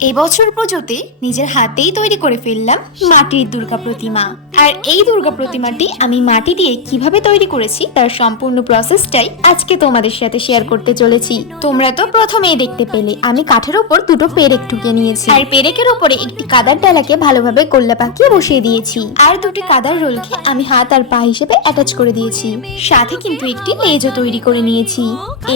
এই বছর পুজোতে নিজের হাতেই তৈরি করে ফেললাম মাটির দুর্গা প্রতিমা। আর এই দুর্গা প্রতিমাটি আমি মাটি দিয়ে কীভাবে তৈরি করেছি তার সম্পূর্ণ প্রসেসটাই আজকে তোমাদের সাথে শেয়ার করতে চলেছি। তোমরা তো প্রথমেই দেখতে পেলে, আমি কাঠের উপর দুটো পেরেক ঠুকে নিয়েছি। আর পেরেকের উপরে একটি কাদার ডালাকে ভালোভাবে গোল্লা পাকিয়ে বসিয়ে দিয়েছি। আর দুটি কাদার রোলকে আমি হাত আর পা হিসেবে অ্যাটাচ করে দিয়েছি। সাথে কিন্তু একটি লেজও তৈরি করে নিয়েছি।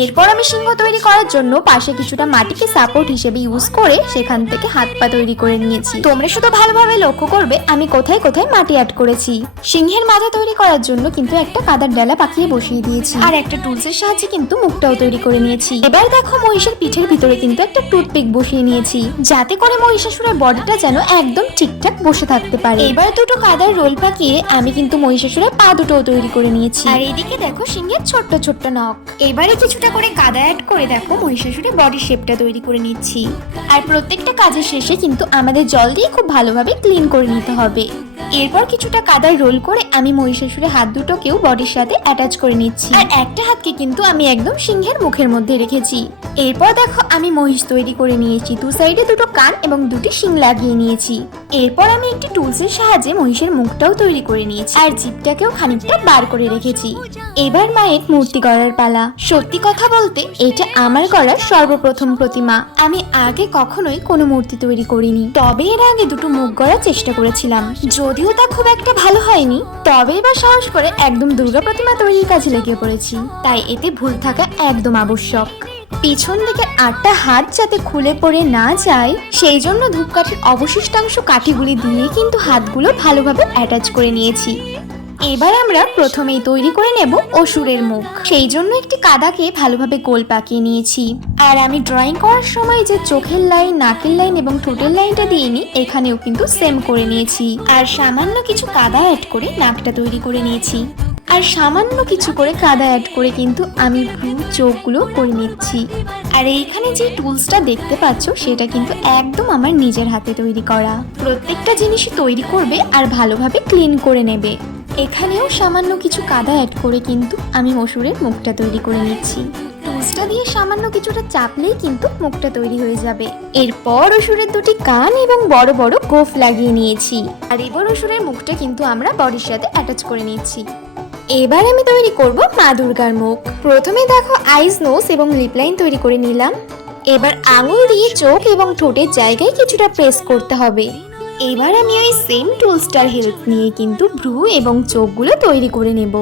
এরপর আমি সিংহ তৈরি করার জন্য পাশে কিছুটা মাটিকে সাপোর্ট হিসেবে ইউজ করে সেখান থেকে হাত পা তৈরি করে নিয়েছি। তোমরা শুধু ভালোভাবে লক্ষ্য করবে আমি কোথায় কোথায় মাটি অ্যাড করেছি। সিংহের মাথা তৈরি করার জন্য কিন্তু একটা কাদার ডালা পাকিয়ে বসিয়ে দিয়েছি। আর একটা টুলসের সাহায্যে কিন্তু মুখটাও তৈরি করে নিয়েছি। এবার দেখো মহিষের পিঠের ভিতরে কিন্তু একটা টুথপিক বসিয়ে নিয়েছি। যাতে করে মহিষাসুরের বডিটা যেন একদম ঠিকঠাক বসে থাকতে পারে। এবার দুটো কাদার রোল পাকিয়ে আমি কিন্তু মহিষাসুরের পা দুটোও তৈরি করে নিয়েছি। আর এদিকে দেখো সিংহের ছোট্ট ছোট্ট নখ। এবারে কিছুটা করে কাদা অ্যাড করে দেখো মহিষাসুরের বডি শেপটা তৈরি করে নিচ্ছি। আর প্রত্যেকটা কাজের শেষে কিন্তু আমাদের জল দিয়ে খুব ভালোভাবে ক্লিন করে নিতে হবে। এরপর কিছুটা কাদার রোল করে আমি মহিষাসুরের হাত দুটোকেও বডির সাথে অ্যাটাচ করে নিচ্ছি। আর একটা হাতকে কিন্তু আমি একদম সিংহের মুখের মধ্যে রেখেছি। এরপর দেখো আমি মহিষ তৈরি করে নিয়েছি। দু সাইডে দুটো কান এবং দুটি শিং লাগিয়ে নিয়েছি। এরপর আমি একটি টুলসের সাহায্যে মহিষের মুখটাও তৈরি করে নিয়েছি। আর জিপটাকেও খানিকটা বার করে রেখেছি। এবার মায়ের মূর্তি গড়ার পালা। সত্যি কথা বলতে, এটা আমার গড়ার সর্বপ্রথম প্রতিমা। আমি আগে কখনোই কোনো মূর্তি তৈরি করিনি। তবে এর আগে দুটো মুখ গড়ার চেষ্টা করেছিলাম। যদিও তা খুব একটা ভালো হয়নি, তবে এবার সাহস করে একদম দুর্গা প্রতিমা তৈরির কাজে লেগে পড়েছি। তাই এতে ভুল থাকা একদম আবশ্যক। পিছন দিকে আটটা হাত যাতে খুলে পড়ে না যায়, সেই জন্য ধূপকাঠির অবশিষ্টাংশ কাঠিগুলি দিয়ে কিন্তু হাতগুলো ভালোভাবে অ্যাটাচ করে নিয়েছি। এবার আমরা প্রথমেই তৈরি করে নেব অসুরের মুখ। সেই জন্য একটি কাদাকে ভালোভাবে গোল পাকিয়ে নিয়েছি। আর আমি ড্রয়িং করার সময় যে চোখের লাইন নাকের লাইন এবং ঠোঁটের লাইনটা দিইনি, এখানেও কিন্তু সেম করে নিয়েছি। আর সামান্য কিছু কাদা অ্যাড করে নাকটা তৈরি করে নিয়েছি। আর সামান্য কিছু করে কাদা অ্যাড করে কিন্তু আমি ভ্রু চোখগুলো করে নিচ্ছি। আর এইখানে যে টুলসটা দেখতে পাচ্ছ, সেটা কিন্তু একদম আমার নিজের হাতে তৈরি করা। প্রত্যেকটা জিনিসই তৈরি করবে আর ভালোভাবে ক্লিন করে নেবে। এখানেও সামান্য কিছু কাদা অ্যাড করে কিন্তু আমি মসুরের মুখটা তৈরি করে নিচ্ছি। টুলসটা দিয়ে সামান্য কিছুটা চাপলেই কিন্তু মুখটা তৈরি হয়ে যাবে। এরপর অসুরের দুটি কান এবং বড় বড় গোফ লাগিয়ে নিয়েছি। আর এবার অসুরের মুখটা কিন্তু আমরা বডির সাথে অ্যাটাচ করে নিচ্ছি। এবার আমি তৈরি করব মা দুর্গার মুখ। প্রথমে দেখো আইস নোস এবং লিপ লাইন তৈরি করে নিলাম। এবার আঙুল দিয়ে চোখ এবং ঠোঁটের জায়গায় কিছুটা প্রেস করতে হবে। এবার আমি ওই সেম টুলসটার হেল্প নিয়ে কিন্তু ভ্রু এবং চোখগুলো তৈরি করে নেব।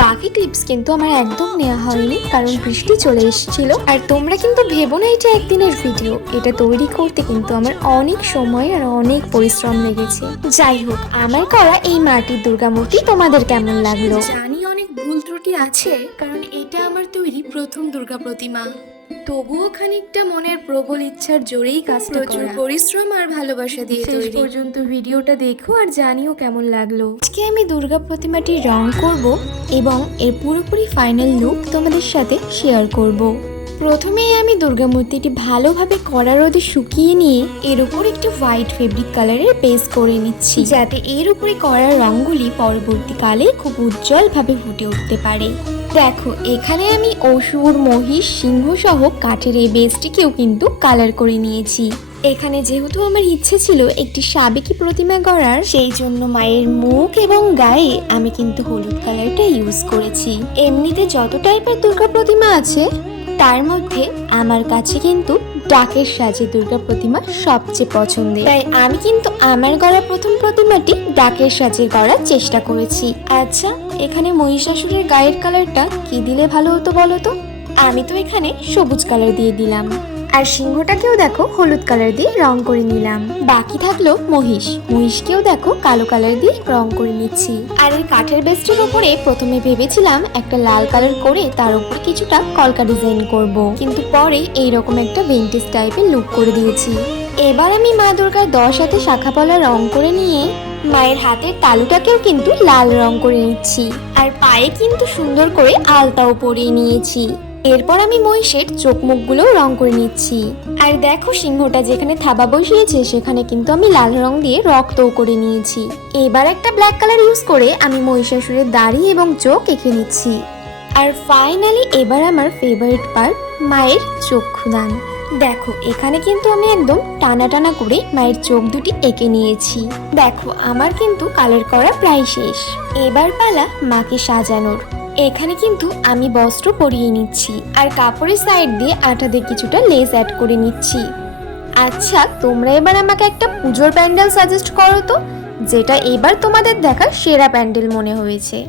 বাকি ক্লিপস কিন্তু আমার একদম নেওয়া হয়নি, কারণ বৃষ্টি চলে এসেছিল। আর তোমরা কিন্তু ভেবো না এটা একদিনের ভিডিও এটা তৈরি করতে কিন্তু আমার অনেক সময় আর অনেক পরিশ্রম লেগেছে। যাই হোক, আমার করা এই মাটির দুর্গা মূর্তি তোমাদের কেমন লাগল? জানি অনেক ভুল ত্রুটি আছে, কারণ এটা আমার তৈরি প্রথম দুর্গা প্রতিমা। তবুও খানিকটা মনের প্রবল ইচ্ছার জোরেই কাজটা প্রচুর পরিশ্রম আর ভালোবাসা দিয়ে শেষ পর্যন্ত ভিডিওটা দেখো আর জানিও কেমন লাগল। আজকে আমি দুর্গা প্রতিমাটি রং করব এবং এর পুরোপুরি ফাইনাল লুক তোমাদের সাথে শেয়ার করব। প্রথমেই আমি দুর্গা মূর্তিটি ভালোভাবে কড়া রোদে শুকিয়ে নিয়ে এর উপর একটি হোয়াইট ফেব্রিক কালারের পেস্ট করে নিচ্ছি। যাতে এর উপরে করা রঙগুলি পরবর্তীকালে খুব উজ্জ্বলভাবে ফুটে উঠতে পারে। দেখো, এখানে আমি অসুর, মহিষ, সিংহ সহ কাঠের এই বেসটিকেও কিন্তু কালার করে নিয়েছি। এখানে যেহেতু আমার ইচ্ছে ছিল একটি সাবেকি প্রতিমা গড়ার, সেই জন্য মায়ের মুখ এবং গায়ে আমি কিন্তু হলুদ কালারটা ইউজ করেছি। এমনিতে যত টাইপের দুর্গা প্রতিমা আছে, তার মধ্যে আমার কাছে কিন্তু ডাকের সাজে দুর্গা প্রতিমা সবচেয়ে পছন্দের। তাই আমি কিন্তু আমার গড়া প্রথম প্রতিমাটি ডাকের সাজে গড়ার চেষ্টা করেছি। আচ্ছা এখানে মহিষাসুরের গায়ের কালারটা কি দিলে ভালো হতো বলো তো? আমি তো এখানে সবুজ কালার দিয়ে দিলাম। আর সিংহটাকেও দেখো হলুদ কালার দিয়ে রং করে নিলাম। বাকি থাকল মহিষ। মহিষকেও দেখো কালো কালার দিয়ে রং করে নিচ্ছি। আর এই কাঠের বেস্টের উপরে প্রথমে ভেবেছিলাম একটা লাল কালার করে তার উপর কিছুটা কলকা ডিজাইন করব। কিন্তু পরে এইরকম একটা ভেন্টেজ টাইপের লুক করে দিয়েছি। এবার আমি মা দুর্গার দশ হাতে শাখা পলা রং করে নিয়ে মায়ের হাতের তালুটাকেও কিন্তু লাল রং করে নিচ্ছি। আর পায়ে কিন্তু সুন্দর করে আলতাও পরিয়ে নিয়েছি। এরপর আমি মহিষের চোখ মুখগুলো রং করে নিচ্ছি। আর দেখো সিংহটা যেখানে থাবা বসিয়েছে, সেখানে কিন্তু আমি লাল রং দিয়ে রক্তও করে নিয়েছি। এবার একটা ব্ল্যাক কালার ইউজ করে আমি মহিষাসুরের দাড়ি এবং চোখ এঁকে নিচ্ছি। আর ফাইনালি এবার আমার ফেভারিট পার্ট মায়ের চক্ষুদান। দেখো, এখানে কিন্তু আমি একদম টানা টানা করে মায়ের চোখ দুটি এঁকে নিয়েছি। দেখো, আমার কিন্তু কালার করা প্রায় শেষ। এবার পালা মাকে সাজানোর। এখানে কিন্তু আমি বস্ত্র পরিয়ে নিচ্ছি আর কাপড়ের সাইড দিয়ে আটা দিয়ে কিছুটা লেস অ্যাড করে নিচ্ছি। আচ্ছা তোমরা এবার আমাকে একটা পুজোর প্যান্ডেল সাজেস্ট করো তো, যেটা এবার তোমাদের দেখা সেরা প্যান্ডেল মনে হয়েছে।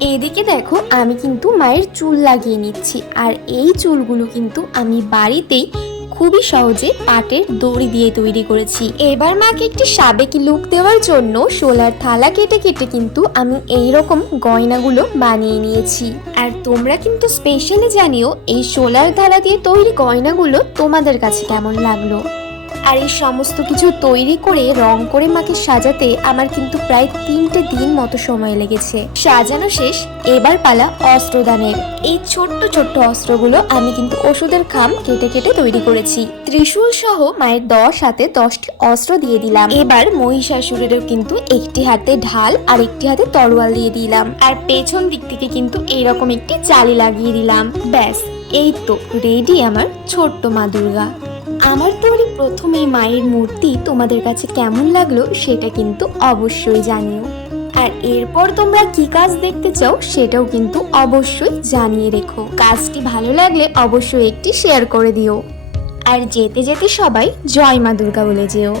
এদিকে দেখো, আমি কিন্তু মায়ের চুল লাগিয়ে নিচ্ছি আর এই চুলগুলো কিন্তু আমি বাড়িতেই খুবই সহজে পাটের দড়ি দিয়ে তৈরি করেছি। এবার মাকে একটি সাবেকি লুক দেওয়ার জন্য সোলার থালা কেটে কেটে কিন্তু আমি এই রকম গয়নাগুলো বানিয়ে নিয়েছি। আর তোমরা কিন্তু স্পেশালি জানিও, এই সোলার থালা দিয়ে তৈরি গয়নাগুলো তোমাদের কাছে কেমন লাগল? আর এই সমস্ত কিছু তৈরি করে, রং করে মাকে সাজাতে আমার কিন্তু প্রায় তিনটে দিন মতো সময় লেগেছে। সাজানো শেষ, এবার পালা অস্ত্রদানের। এই ছোট্ট ছোট্ট অস্ত্রগুলো আমি কিন্তু ওষুধের খাম কেটে কেটে তৈরি করেছি। ত্রিশূল সহ মায়ের দশ হাতে দশটি অস্ত্র দিয়ে দিলাম। এবার মহিষাসুরেরও কিন্তু একটি হাতে ঢাল আর একটি হাতে তরোয়াল দিয়ে দিলাম। আর পেছন দিক থেকে কিন্তু এইরকম একটি চালি লাগিয়ে দিলাম। ব্যাস, এই তো রেডি আমার ছোট্ট মা দুর্গা। আমার তৈরি প্রথম এই মায়ের মূর্তি তোমাদের কাছে কেমন লাগল সেটা কিন্তু অবশ্যই জানিও। আর এরপর তোমরা কি কাজ দেখতে চাও সেটাও কিন্তু অবশ্যই জানিয়ে রেখো। কাজটি ভালো লাগলে অবশ্যই একটি শেয়ার করে দিও। আর যেতে যেতে সবাই জয় মা দুর্গা বলে যেও।